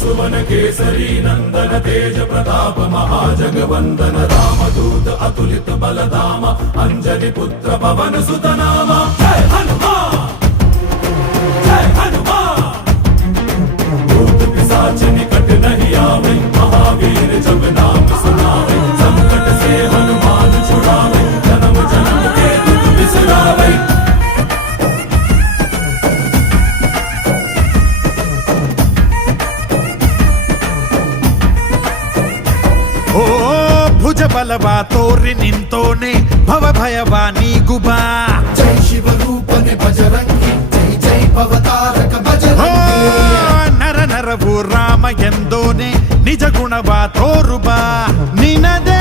सुवन केसरी नंदन तेज प्रताप महाजगवंदन रामदूत अतुलित बलधाम अंजनी पुत्र पवन सुत नाम जय हनुमान जय हनुमान। भूत पिशाच निकट नहीं आवे महावीर जब नाम सुनावे संकट से हनुमान छुड़ावे जन्म जन्म के दुख बिसरावे। ಓ ಭುಜ ಬಲವಾ ತೋರಿ ನಿಂತೋನೆ ಭವ ಭಯವಾ ನೀಗುಬಾ ಜೈ ಶಿವರೂಪನೆ ಬಜರಂಗಿ ಜೈ ಜೈ ಭವತಾರಕ ಬಜರಂಗಿ ನರ ನರವು ರಾಮ ಎಂದೋನೆ ನಿಜ ಗುಣವಾ ತೋರುಬಾ ನಿನದೇ